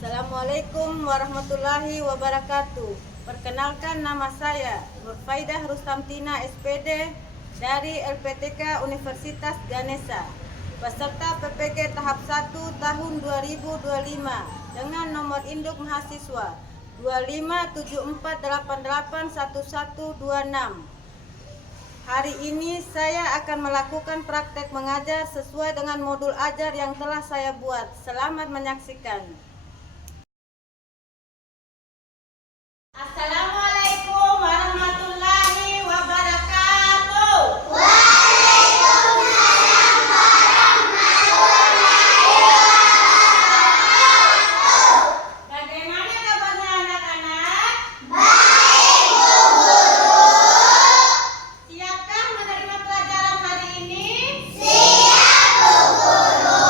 Assalamualaikum warahmatullahi wabarakatuh. Perkenalkan, nama saya Nurfaidah Rustamtina SPD dari LPTK Universitas Ganesha, peserta PPG tahap 1 tahun 2025 dengan nomor induk mahasiswa 2574881126. Hari ini saya akan melakukan praktek mengajar sesuai dengan modul ajar yang telah saya buat. Selamat menyaksikan. Assalamualaikum warahmatullahi wabarakatuh. Waalaikumsalam warahmatullahi wabarakatuh. Bagaimana kabarnya anak-anak? Baik, Bu Guru. Siapkah menerima pelajaran hari ini? Siap, Bu Guru.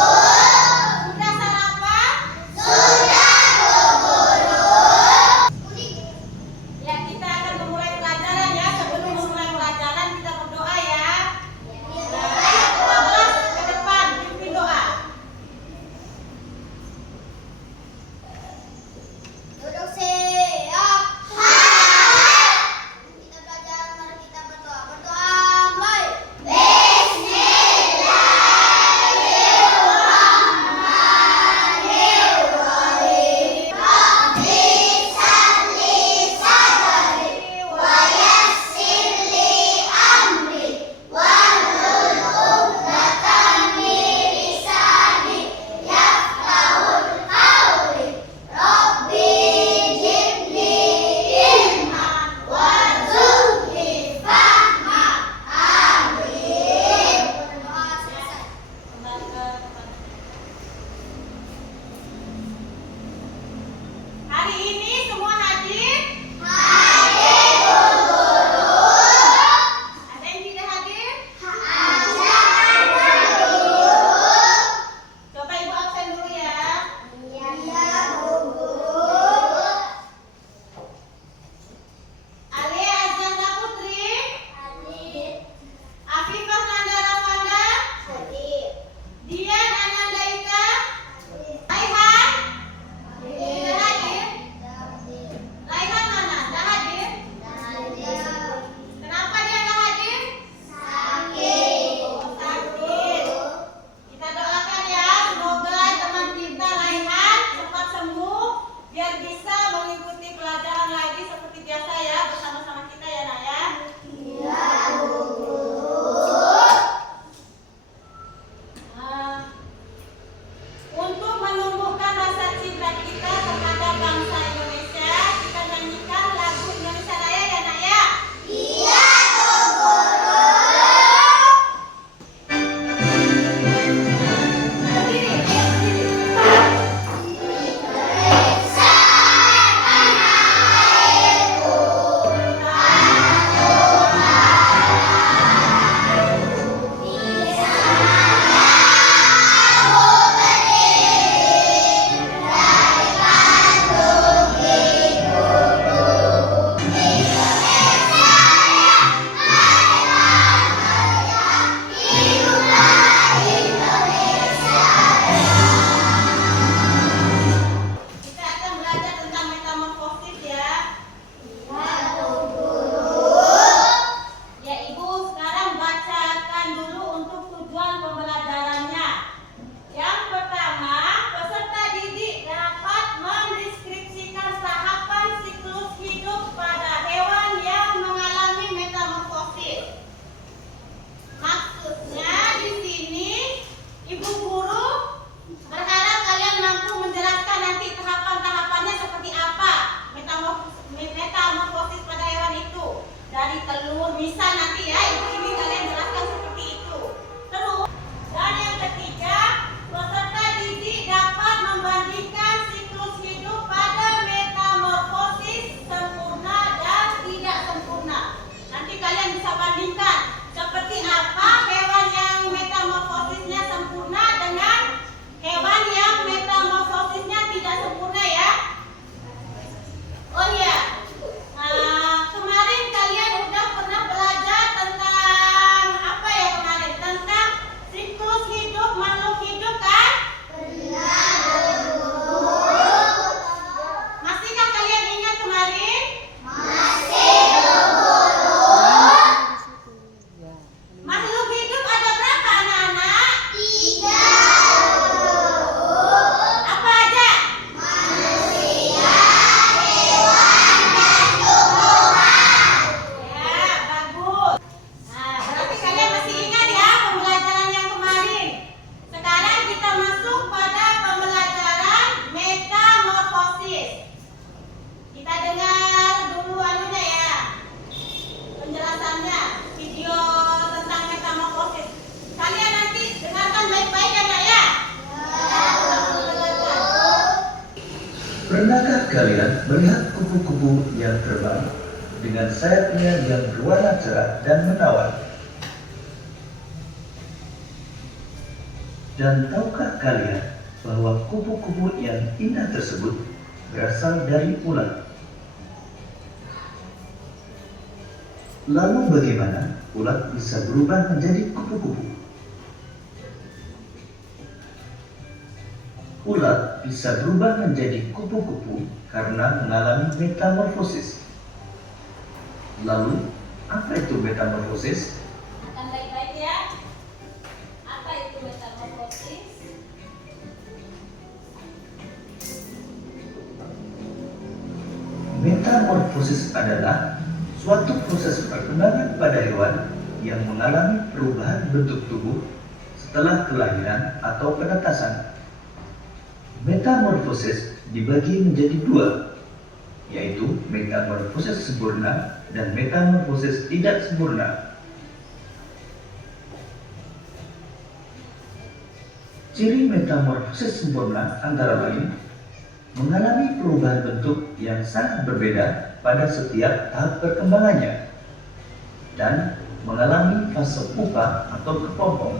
Sudah sarapan? Sudah, Bu Guru. Ya, kita akan memulai pelajaran ya. Sebelum memulai pelajaran kita berdoa ya. Ayo kita kelas ke depan, pimpin doa. Duduk siap. Kita belajar, mari kita berdoa. Berdoa, baik. Bismillahirrahmanirrahim. Rabbi shrahli sadri wa yassir li amri wahlul 'uqdatam min lisani yafqahul qawli. Rabbi zidni ilman warzuqni fahma. Amin. Berdoa selesai. Kembali ke tempat. Hari ini semua hadir? Hadir, Bu Guru. Ada yang tidak hadir? Ada, Bu Guru. Coba Ibu absen dulu ya. Iya, Bu Guru. Alia Azhara Putri, Hadir. Afifah Nandara Wanda, Hadir. Dian Ananda Ika, Raihan, tidak hadir. Raihan mana? Tidak hadir. Kenapa dia tidak hadir? Sakit. Oh, sakit. Kita doakan ya, semoga teman kita Raihan cepat sembuh biar bisa mengikuti pelajaran lagi seperti biasa ya, bersama-sama kita ya Nak ya. Iya, Bu Guru. Untuk menumbuhkan rasa cinta kita terhadap bangsa Indonesia, kita nyanyikan lagu Indonesia Raya ya Nak ya. Iya, Bu Guru. Berdiri, ayo berdiri. Indonesia tanah airku, tanah tumpah di sana aku berdiri, bagaikan bukit bulu. Indonesia yang merdeka, hiduplah Indonesia. Kita akan belajar tentang metamorfosis ya. Iya, Bu Guru. Ya Ibu, sekarang bacakan dulu untuk tujuan pembelajarannya. Yang pertama, peserta didik dapat mendeskripsikan tahapan siklus hidup pada hewan yang mengalami metamorfosis. Maksudnya di sini Ibu Guru berharap kalian mampu menjelaskan nanti tahapan-tahapannya seperti apa metamorfosis pada hewan itu. Dari telur, misal nanti ya, ini kalian jelaskan seperti itu. Terus, dan yang ketiga, peserta didik dapat membandingkan siklus hidup pada metamorfosis sempurna dan tidak sempurna. Nanti kalian bisa bandingkan seperti apa hewan yang metamorfosisnya sempurna dengan hewan yang metamorfosisnya tidak sempurna ya. Oh iya, kemarin kalian udah pernah belajar tentang Pernahkah kalian melihat kupu-kupu yang terbang dengan sayapnya yang berwarna cerah dan menawan? Dan tahukah kalian bahwa kupu-kupu yang indah tersebut berasal dari ulat? Lalu bagaimana ulat bisa berubah menjadi kupu-kupu? Ulat bisa berubah menjadi kupu-kupu karena mengalami metamorfosis. Lalu, apa itu metamorfosis? Akan baik-baik ya. Apa itu metamorfosis? Metamorfosis adalah suatu proses perkembangan pada hewan yang mengalami perubahan bentuk tubuh setelah kelahiran atau penetasan. Metamorfosis dibagi menjadi dua, yaitu metamorfosis sempurna dan metamorfosis tidak sempurna. Ciri metamorfosis sempurna antara lain mengalami perubahan bentuk yang sangat berbeda pada setiap tahap perkembangannya dan mengalami fase pupa atau kepompong.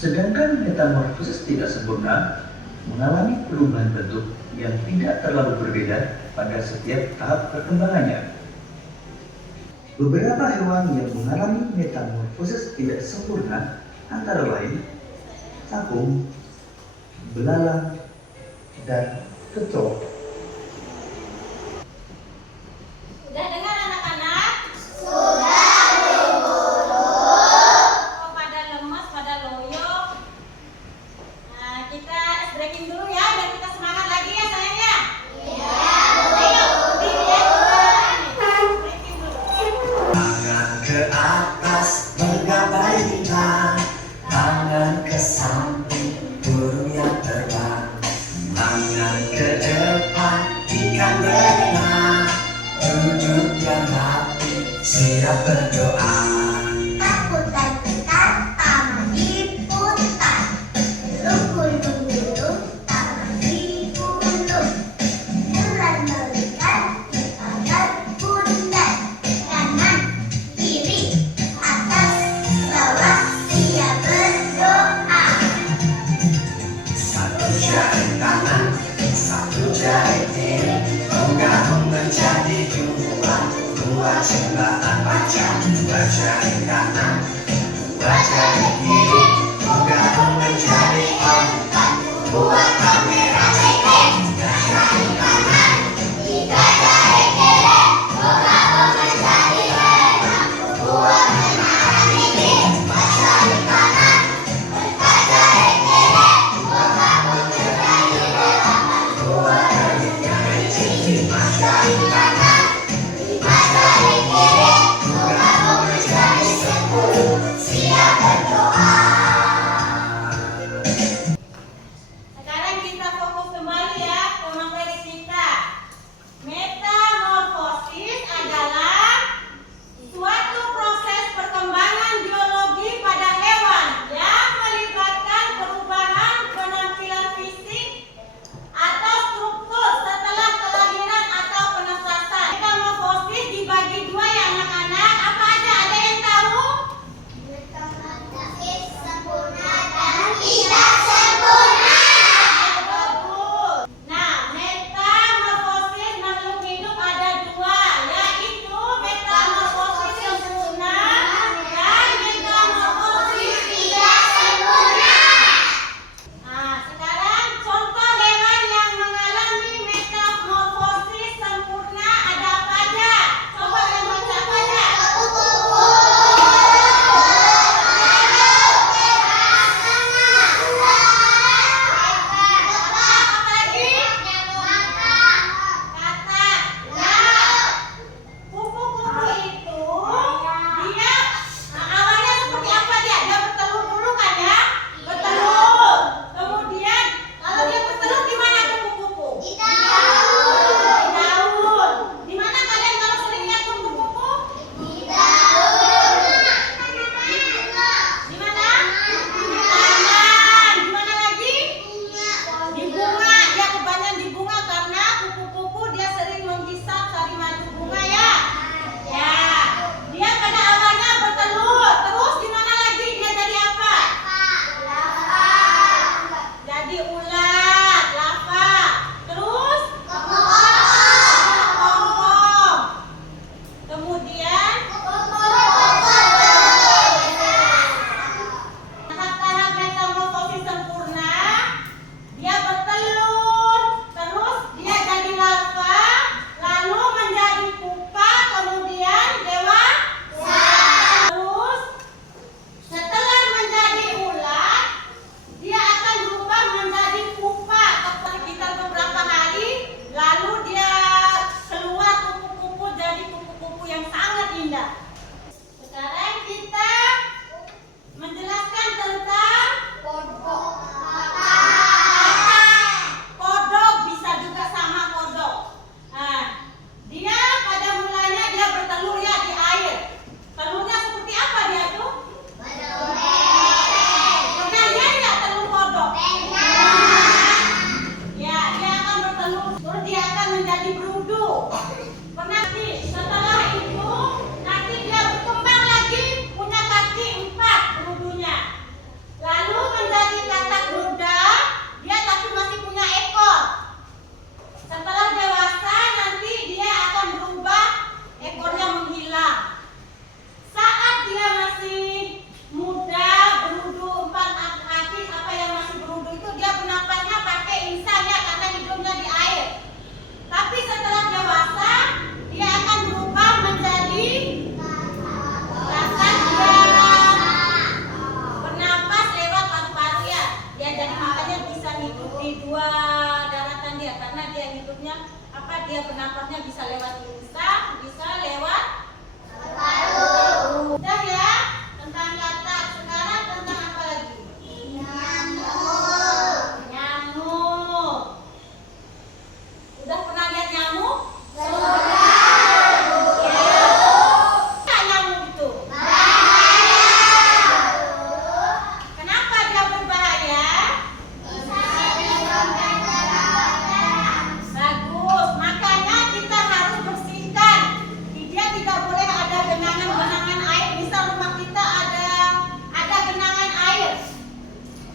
Sedangkan metamorfosis tidak sempurna mengalami perubahan bentuk yang tidak terlalu berbeda pada setiap tahap perkembangannya. Beberapa hewan yang mengalami metamorfosis tidak sempurna antara lain cakung, belalang, dan kecoak. Sudah dengar anak-anak? Sudah, Bu Guru. Kok pada lemas, pada loyo? Nah, kita breaking dulu ya, biar kita semangat lagi ya sayang ya. Iya, Ayo, dilihat breaking dulu. Tangan ke atas menggapai bintang, tangan ke samping burung yang terbang, tangan ke depan ikan berenang, duduk yang rapi siap berdoa. Takut dan tekan, tangan diputar. Gulung-gulung, tangan digulung. Bulan melihat, tangan pundak. Kanan, kiri, atas, bawah, siap berdoa. Satu jari kanan, satu jari kiri, menggabung menjadi dua, dua jembatan panjang. Dua jari kanan, dua jari kiri, menggabung menjadi empat, buat kamera cetek. Tiga jari kanan, tiga jari kiri, menggabung menjadi enam, buat menara mini. Empat jari kanan, empat jari kiri, menggabung menjadi delapan, buat jari cincin. Lima jari kanan, lima jari kiri, menggabung menjadi 10, siap berdoa. Sekarang kita Nanti setelah itu nanti dia berkembang lagi punya kaki 4 berudunya. Lalu menjadi katak beruda, dia tapi masih punya ekor. Setelah dewasa nanti dia akan berubah, ekornya menghilang. Saat dia masih muda, berudu 4 kaki, apa yang masih berudu itu dia bernapasnya pakai insang ya, karena hidupnya di air. Tapi setelah dewasa dia akan berubah menjadi kakak, dia bernapas lewat paru-paru ya. Dia jadi makanya bisa hidup di 2 daratan dia, karena dia hidupnya dia bernapasnya bisa lewat insang, bisa lewat paru. Udah ya tentang katak. Sekarang tentang apa lagi? Nyamuk. Udah pernah lihat nyamuk? Nyamuk itu kenapa dia berbahaya? Bagus, makanya kita harus bersihkan. Dia tidak boleh ada genangan-genangan air. Misal rumah kita ada genangan air,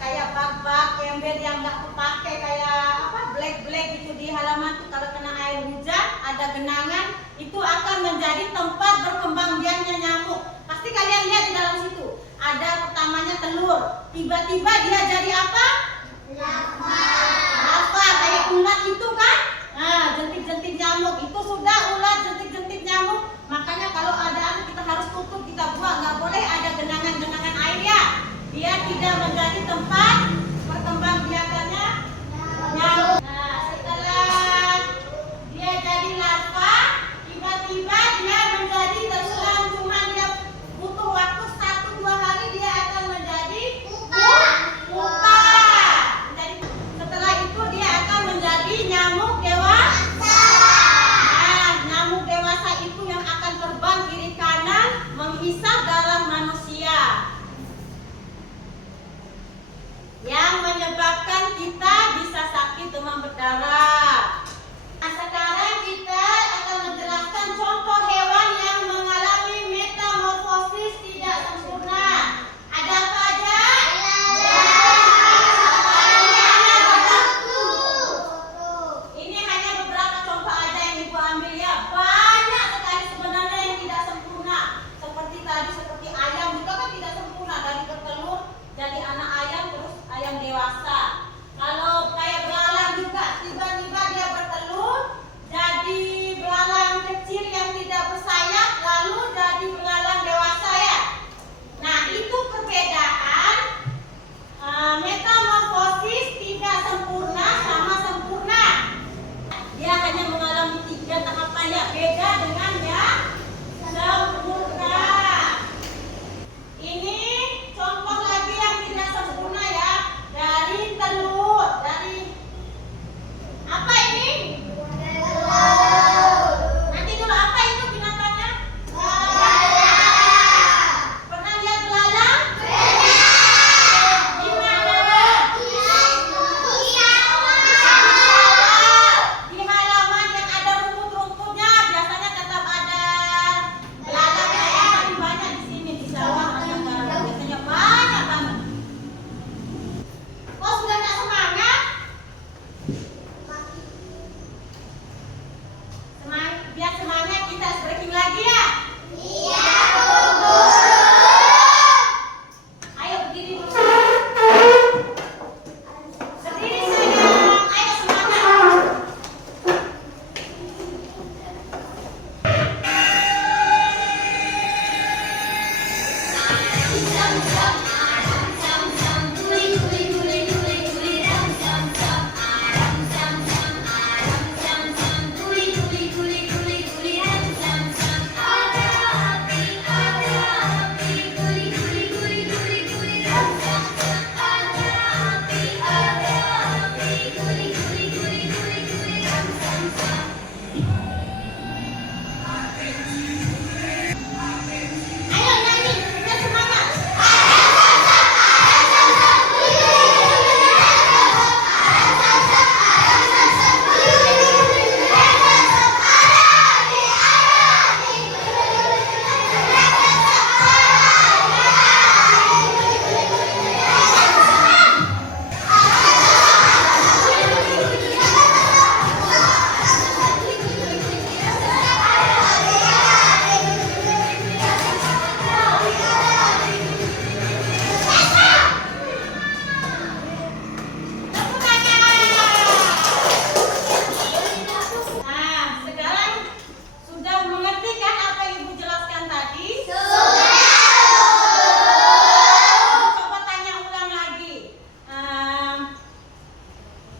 kayak bak-bak ember yang nggak terpakai, kayak black itu di halaman tuh, kalau kena air hujan ada genangan, itu akan menjadi tempat berkembang biaknya nyamuk. Pasti kalian lihat di dalam situ ada pertamanya telur, tiba-tiba dia jadi apa? Larva kayak ulat itu kan. Nah, jentik-jentik nyamuk itu sudah ulat, jentik-jentik nyamuk. Makanya kalau ada air kita harus tutup, kita buang, nggak boleh ada genangan-genangan air ya. Dia tidak menjadi tempat berkembang biakannya nyamuk. Nah, setelah dia jadi larva, tiba-tiba dia menjadi telur. Cuma dia butuh waktu 1-2 hari dia akan menjadi pupa. Setelah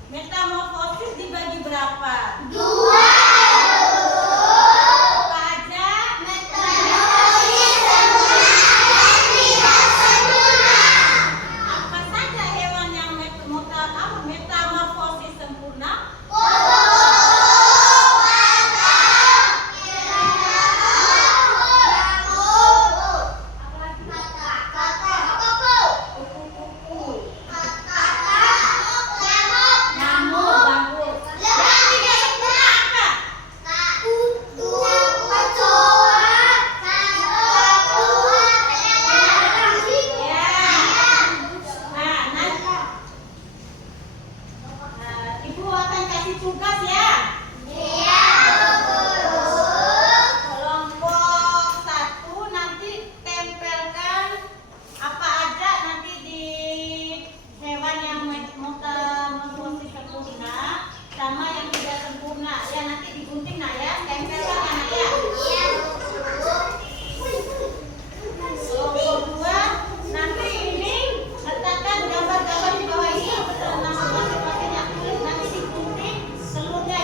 Metamorfosis dibagi berapa? Dua. Apa aja? Metamorfosis sempurna dan tidak sempurna. Apa saja hewan yang metamorfosis sempurna? Nyamuk, bangkuk. Yang tidak sempurna apa? Ya. Ibu akan kasih tugas ya. Kelompok 1 nanti tempelkan apa aja nanti di hewan yang metamorfosis sempurna sama yang tidak sempurna. Ya nanti digunting nah ya, tempelkan anak ya. Kelompok 2 nanti ini letakkan gambar-gambar di bawah ini beserta nama masing-masing yang tulis nanti digunting telurnya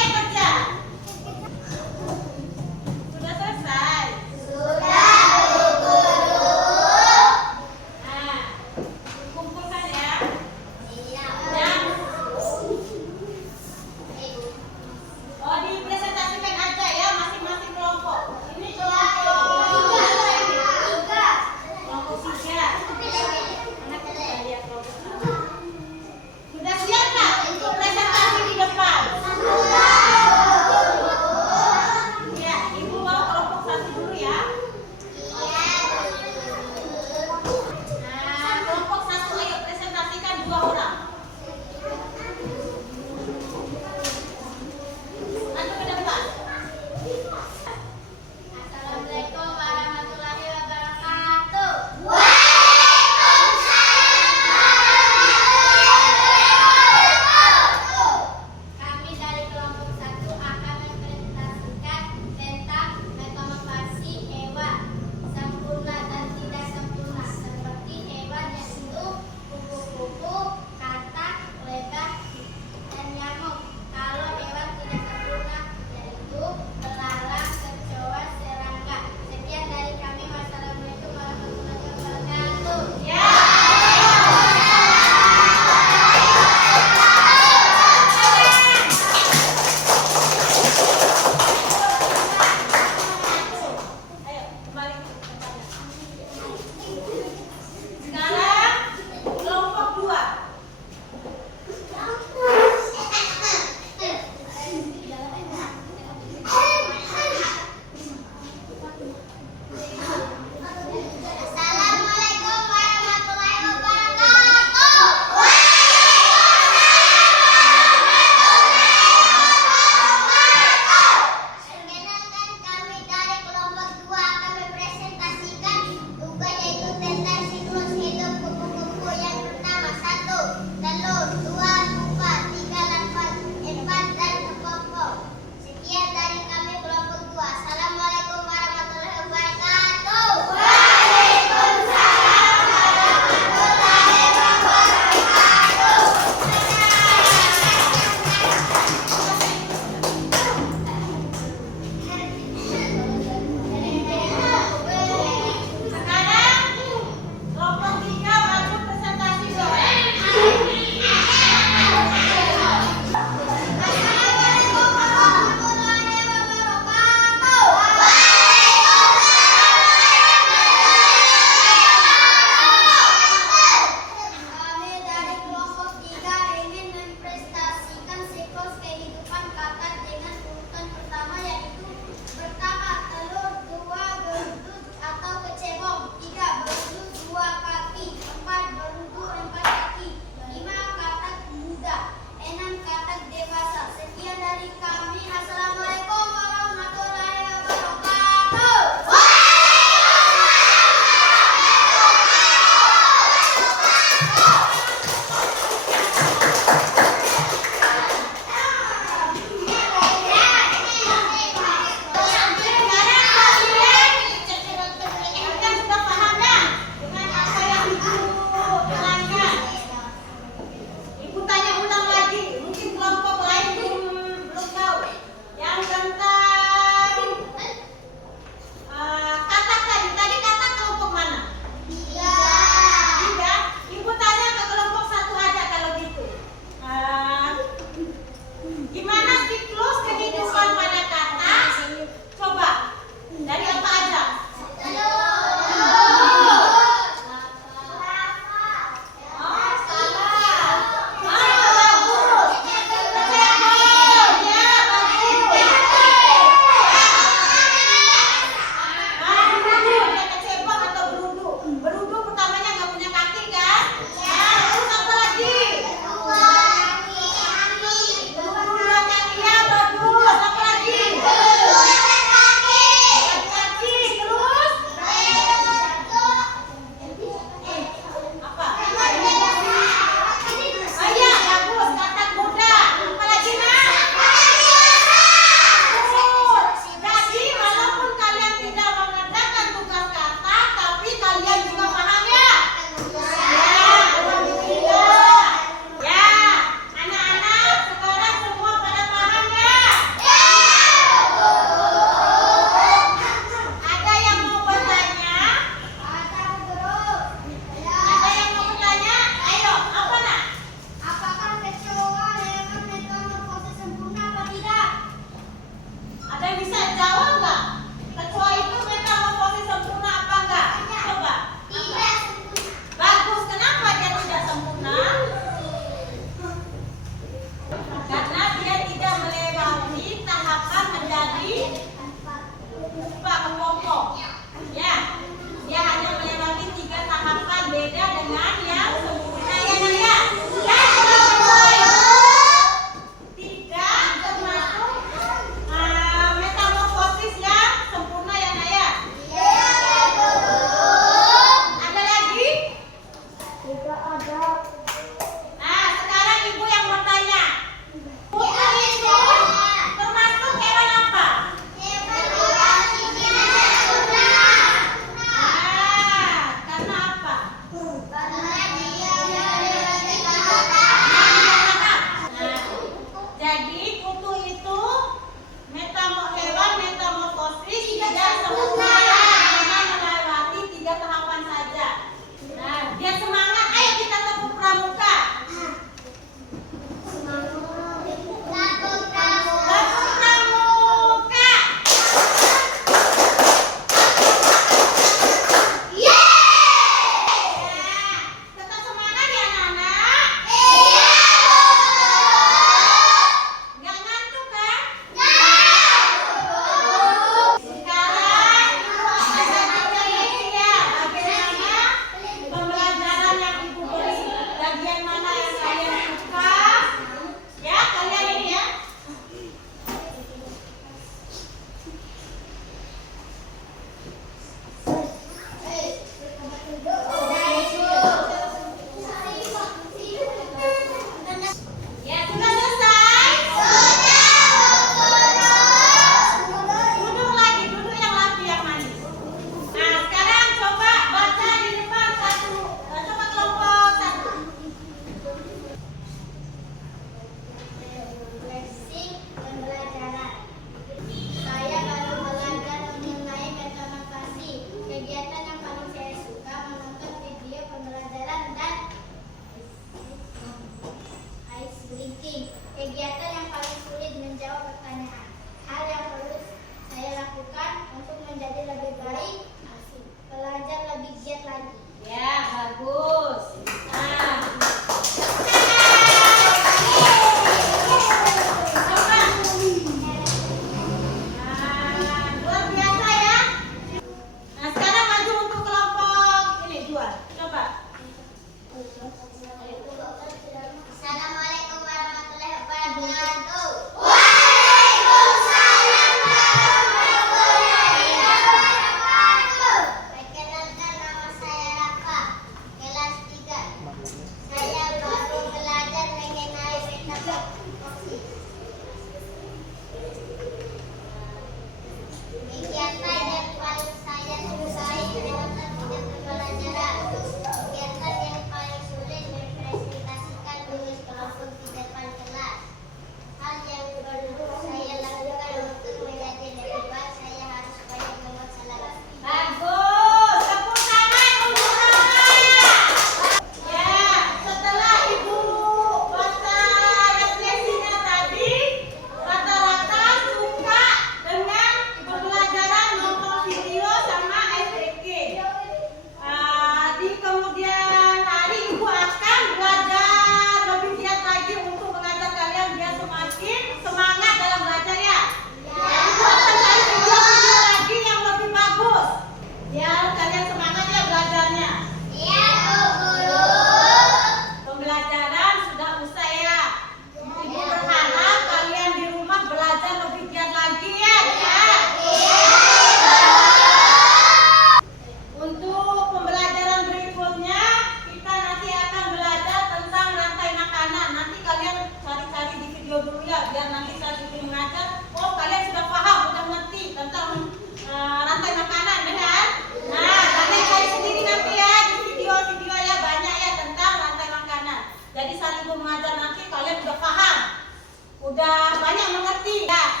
udah banyak mengerti ya.